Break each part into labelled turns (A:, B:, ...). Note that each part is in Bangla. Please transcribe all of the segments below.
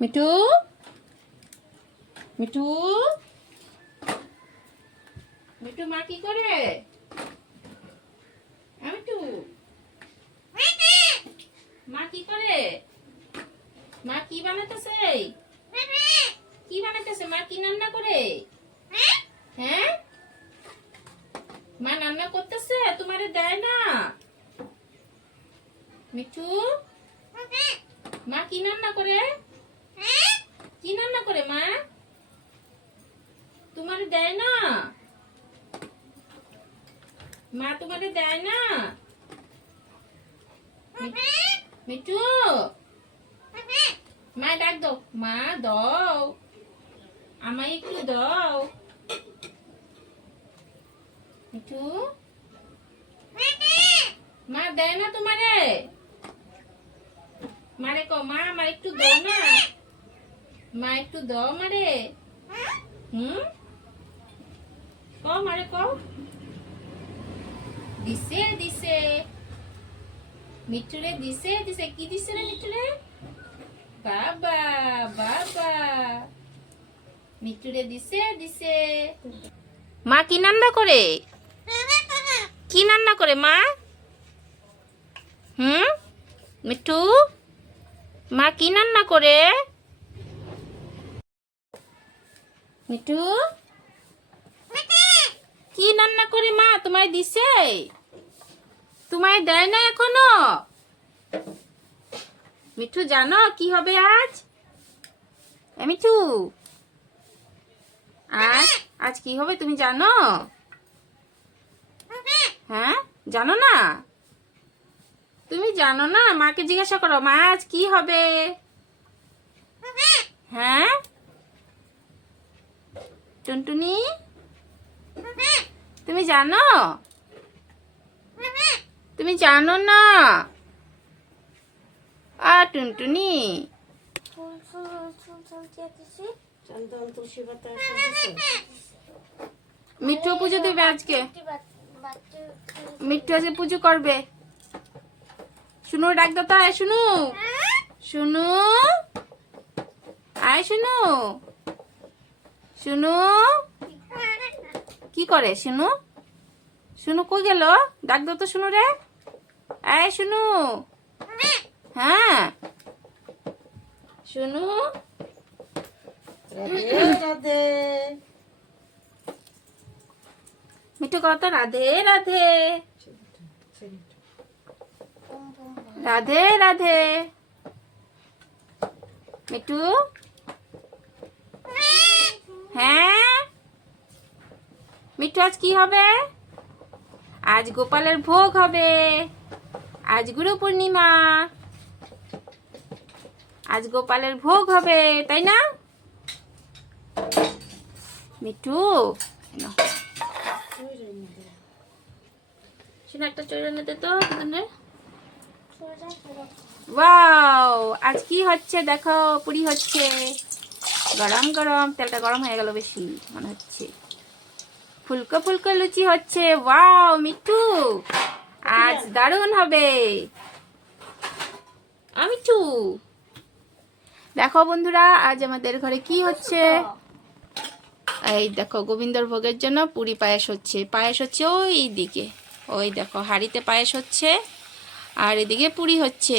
A: মিঠু? মিঠু? মিঠু, মা কি করে? মিঠু? মা কি করে? মা কি বানাতেছে কি বানাতেছে মা কি রান্না করে? হ্যাঁ? মা রান্না করতেছে? তোমারে দেয় না? মিঠু? মা কি রান্না করে? করে, মা। তোমারে দেয় না। মা তোমারে দেয় না। মিঠু। মা ডাক দাও। মা, দাও। আমায় একটু দাও। মিঠু। মা দেয় না তোমারে। মারে কো মা আমার একটু দাও না। মা, একটু দাও মারে হুম? ক মারে ক দিছে দিছে। মিঠুরে দিছে দিছে। কি দিছে রে মিঠুরে? বাবা বাবা। মিঠুরে দিছে দিছে। মা, কি রান্না করে? কি রান্না করে, মা? হুম? মিঠু? মা, কি রান্না করে? মিঠু? কি রান্না করে মা? তোমায় দিছে? তোমায় দেয় না এখনও? মিঠু জানো কি হবে আজ? মিঠু! আজ আজ কি হবে তুমি জানো? হ্যাঁ? জানো না? তুমি জানো না? মাকে জিজ্ঞাসা করো মা আজ কি হবে। হ্যাঁ? টুনটুনি? তুমি জানো? তুমি জানো না? আ টুনটুনি? মিঠু পুজো দেবে আজকে? মিঠু আজকে পুজো করবে। শুনু ডাক দাও শুনু। শুনু। আয় শুনু। শুনু? কি করে শুনু? শুনু কই গেল? ডাক দাও তো শুনু রে। আয় শুনু। হ্যাঁ। শুনু? মিঠু কত রাধে রাধে। রাধে রাধে। মিঠু? হ্যাঁ? মিঠু আজ কি হবে? আজ গোপালের ভোগ হবে। আজ গুরু পূর্ণিমা। আজ গোপালের ভোগ হবে তাই না? মিঠু একটা দে তো ওয়াও আজ কি হচ্ছে? দেখো পুরি হচ্ছে। গরম গরম তেলটা গরম হয়ে গেল বেশি মনে হচ্ছে। ফুলকো ফুলকো লুচি হচ্ছে ওয়াও মিঠু! আজ দারুণ হবে। আ, মিঠু? দেখো বন্ধুরা আজ আমাদের ঘরে কি হচ্ছে? এই দেখো গোবিন্দর ভোগের জন্য পুরি পায়েস হচ্ছে। পায়েস হচ্ছে ওই দিকে। ওই দেখো হাঁড়িতে পায়েস হচ্ছে আর এদিকে পুরি হচ্ছে।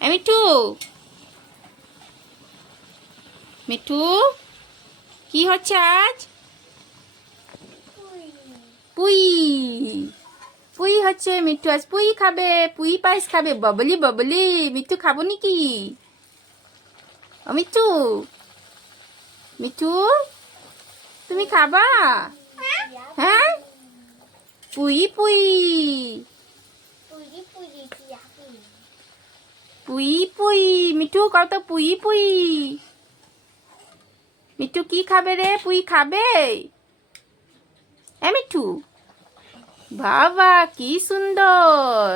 A: মিঠু! মিঠু কি হচ্ছে আজ? পুই। পুই। হচ্ছে মিঠু আজ পুই খাবে পুই পায়েস খাবে ববলি ববলি মিঠু খাব নাকি? ও মিঠু মিঠু তুমি খাবা? হ্যাঁ? পুই পুই। পুই পুই মিঠু কত পুই পুই? মিঠু কি খাবে রে? পুই খাবে? এ মিঠু, বাবা কি সুন্দর।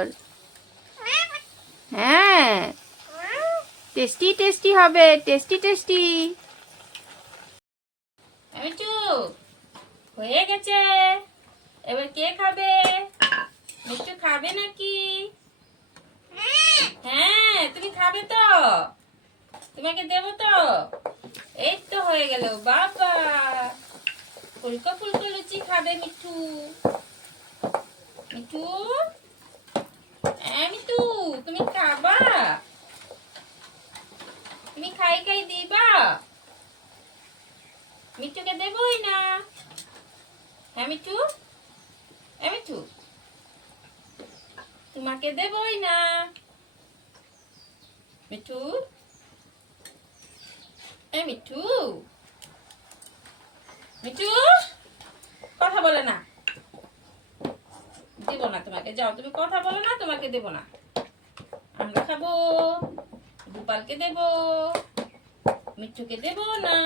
A: হ্যাঁ টেস্টি টেস্টি হবে, টেস্টি টেস্টি। মিঠু, হয়ে গেছে। এবার কে খাবে? মিঠু খাবে নাকি? হ্যাঁ তুমি খাবে তো। তোমাকে দেবো তো। এই তো হয়ে গেল, বাবা। ফুলকো ফুলকো লুচি খাবে মিঠু। মিঠু? হ্যাঁ মিঠু, তুমি খাবা? তুমি খাই খাই দিবা? মিঠুকে দেবই না। হ্যাঁ মিঠু? হ্যাঁ মিঠু? তোমাকে দেবই না। মিঠু? এ মিঠু। মিঠু, কথা বলে না। দেবো না তোমাকে, যাও, তুমি কথা বলো না, তোমাকে দেবো না। আমরা খাব, গোপালকে দেবো, মিঠুকে দেবো না।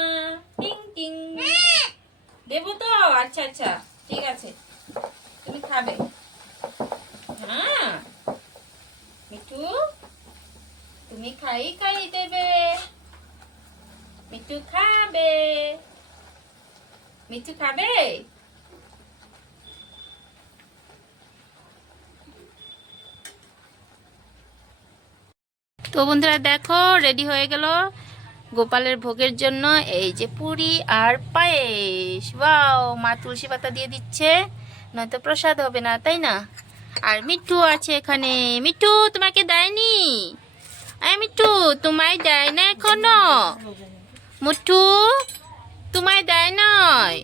A: টিং টিং। দেবো তো আচ্ছা আচ্ছা ঠিক আছে। তুমি খাবে। হ্যাঁ। মিঠু, তুমি খাই খাই দেবে। মিঠু খাবে মিঠু খাবে তো বন্ধুরা দেখো রেডি হয়ে গেল গোপালের ভোগের জন্য এই যে পুরি আর পায়েস। বাও মা তুলসী পাতা দিয়ে দিচ্ছে। নয়তো প্রসাদ হবে না, তাই না? আর মিঠু আছে এখানে। মিঠু, তোমাকে দেয়নি? আয় মিঠু, তোমায় দেয় না এখনও। মুঠু তোমায় দেয় নাই।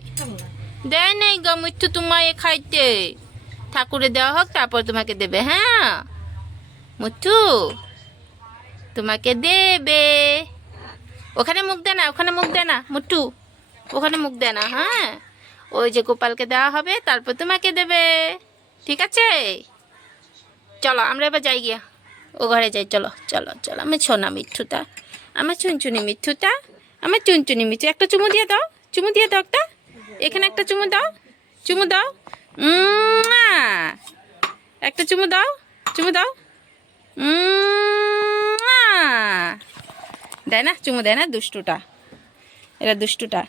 A: দেয় নাই গো মিঠু তোমায় খাইতে। ঠাকুরে দেওয়া হোক, তারপর তোমাকে দেবে হ্যাঁ? মুঠু তোমাকে দেবে। ওখানে মুখ দে না, ওখানে মুখ দে না মুট্টু ওখানে মুখ দে না হ্যাঁ? ওই যে গোপালকে দেওয়া হবে, তারপর তোমাকে দেবে। ঠিক আছে? চলো, আমরা এবার যাই গিয়া। ও ঘরে যাই, চলো চলো চলো। আমার ছোনা মিঠুটা, আমার চুনচুনি মিঠুটা। আমার চুনচুনি মিঠু একটা চুমু দিয়ে দাও, চুমু দিয়ে দাও একটা। এখানে একটা চুমু দাও চুমু দাও। একটা চুমু দাও চুমু দাও। দেয় না, চুমু দেয় না, দুষ্টুটা। এরা দুষ্টুটা।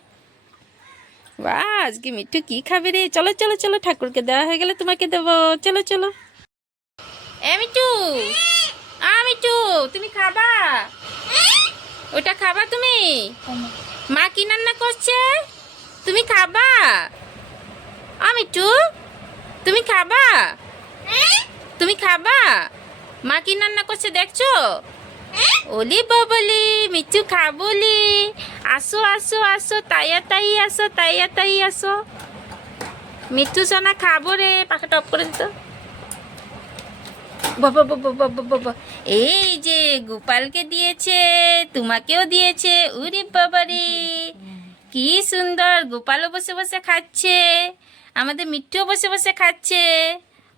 A: বা আজকে মিঠু কি খাবে রে? চলো চলো চলো, ঠাকুরকে দেওয়া হয়ে গেলে তোমাকে দেবো। চলো চলো। এ মিঠু, আ মিঠু, তুমি খাবা? ওটা খাবা তুমি? মা কি রান্না করছে? তুমি খাবা? আ মিঠু তুমি খাবা? তুমি খাবা? মা কি রান্না করছে দেখছ? ওলি বলি মিঠু খাবলি। আসো আসো আসো, তাইয়া তাই আসো, তাইয়া তাই আসো। মিঠু সোনা খাব রে, পাখাটা অফ করে দিত। বাবা বাবা বাবা বাবা এই যে গোপালকে দিয়েছে, তোমাকেও দিয়েছে, উরি বাবা রে কি সুন্দর, গোপালও বসে বসে খাচ্ছে, আমাদের মিঠুও বসে বসে খাচ্ছে।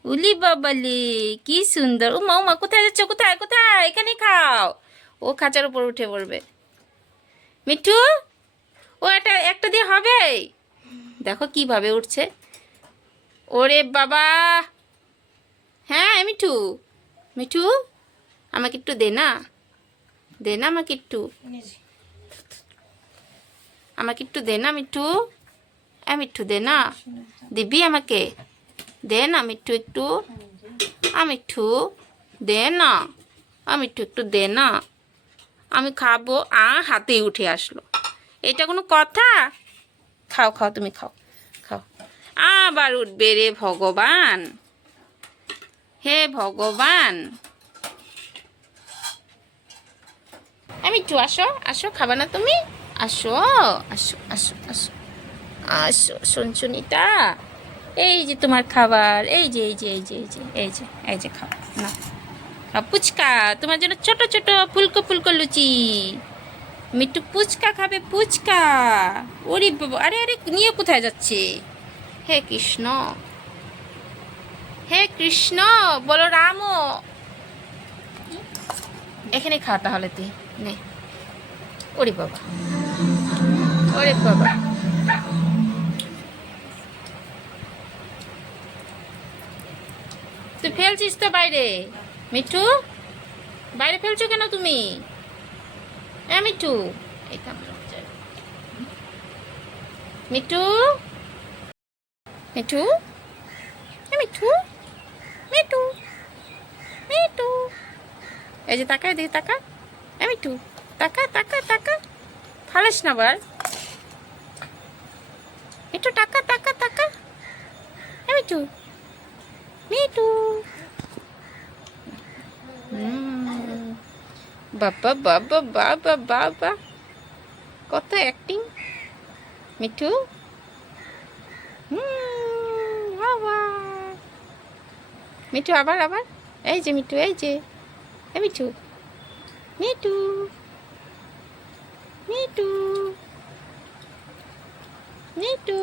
A: উলি বাবালি, কি সুন্দর। ও মা ও মা, কোথায় যাচ্ছ, কোথায় কোথায়? এখানে খাও। ও খাঁচার উপর উঠে পড়বে। মিঠু, ও একটা একটা দিয়ে হবে? দেখো কীভাবে উঠছে। ওরে বাবা! হ্যাঁ মিঠু। মিঠু, আমাকে একটু দে না। দে না আমাকে একটু। আমাকে একটু দে না, মিঠু। হ্যাঁ মিঠু, দে না। দিবি আমাকে? দে না, মিঠু, একটু। আমি মিঠু, দে না। আমি মিঠু, একটু দে না। আমি খাব। আ, হাতেই উঠে আসলো। এটা কোনো কথা? খাও খাও, তুমি খাও। খাও। আবার উঠবে রে ভগবান। হে ভগবান। আমি একটু আসো আসো, খাবা না তুমি? আসো আসো আসো আসো আসো শুনছুনিটা এই যে তোমার খাবার, এই যে এই যে এই যে এই যে এই যে এই যে খাবার না। পুচকা তোমার জন্য ছোট ছোট ফুলকো ফুলকো লুচি। মিট্টু পুচকা খাবে পুচকা ওরে বাবা, আরে আরে, নিয়ে কোথায় যাচ্ছে? হে কৃষ্ণ। হে কৃষ্ণ, বলো রাম। এখানে খা তাহলে তুই, নে। ওরে বাবা। ওরে বাবা। তুই ফেলছিস তো বাইরে। মিঠু, বাইরে ফেলছো কেন তুমি? হ্যাঁ মিঠু মিঠু মিঠু এ মিঠু মিঠু মিঠু এই যে তাকা এদিকে তাকা এ মিঠু টাকা টাকা টাকা ফালাস না বার একটু টাকা টাকা টাকা মিঠু মিঠু। হুম। বাবা বাবা বাবা বাবা। কত অ্যাক্টিং মিঠু। বাবা। মিঠু আবার আবার। এই যে মিঠু, এই যে। এই মিঠু মিঠু মিঠু মিঠু